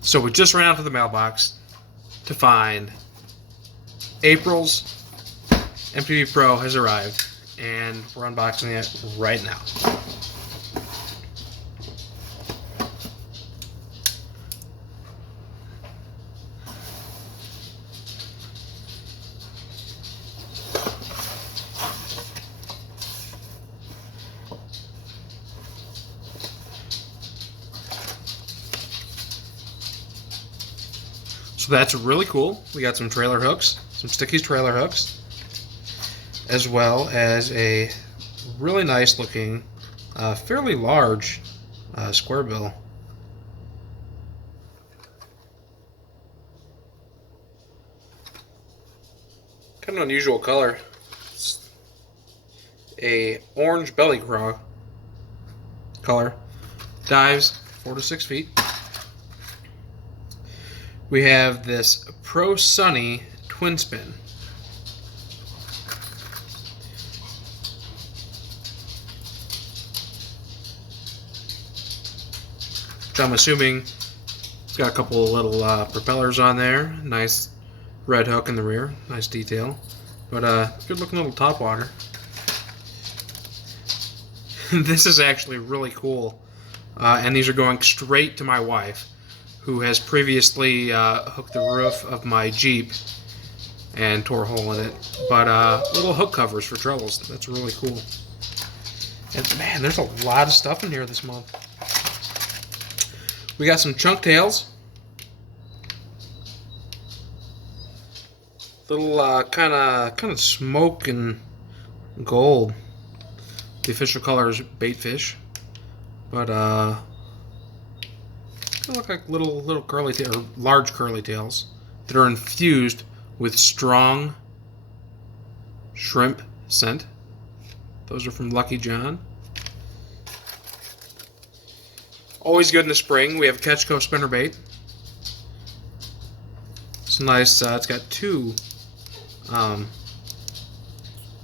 So we just ran out to the mailbox to find April's MTV Pro has arrived, and we're unboxing it right now. So that's really cool. We got some trailer hooks, some Sticky's trailer hooks, as well as a really nice looking, fairly large square bill. Kind of an unusual color. It's a orange belly craw color. Dives 4 to 6 feet. We have this Pro Sunny twin spin. Which I'm assuming it's got a couple of little propellers on there. Nice red hook in the rear. Nice detail. But good looking little top water. This is actually really cool. And these are going straight to my wife, who has previously hooked the roof of my Jeep and tore a hole in it. But little hook covers for trebles. That's really cool. And man, there's a lot of stuff in here this month. We got some chunk tails. Little kind of smoke and gold. The official color is bait fish, but they look like little curly or large curly tails that are infused with strong shrimp scent. Those are from Lucky John. Always good in the spring. We have a Catchco spinnerbait. It's nice. It's got two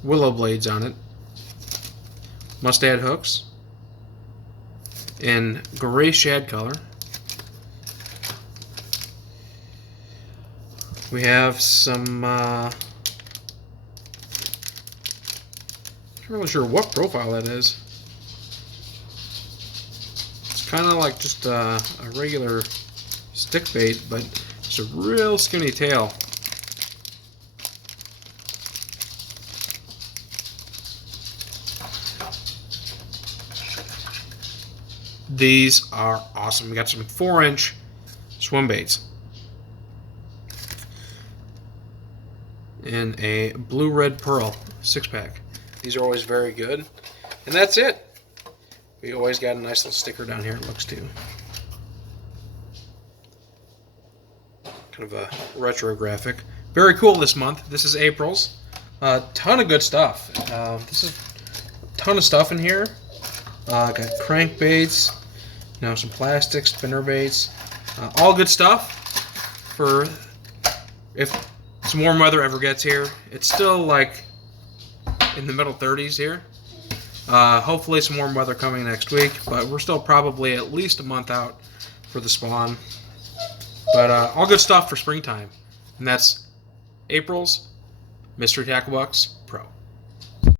willow blades on it. Mustad hooks in gray shad color. We have some, not really sure what profile that is. It's kind of like just a regular stick bait, but it's a real skinny tail. These are awesome. We got some 4-inch swim baits and a blue-red pearl 6-pack. These are always very good. And that's it. We always got a nice little sticker down here, it looks too. Kind of a retro graphic. Very cool this month. This is April's. A ton of good stuff. This is a ton of stuff in here. Got crankbaits, some plastic spinner baits, all good stuff for if some warm weather ever gets here. It's still like in the middle 30s here. Hopefully some warm weather coming next week, but we're still probably at least a month out for the spawn. But all good stuff for springtime, and that's April's Mystery Tacklebox.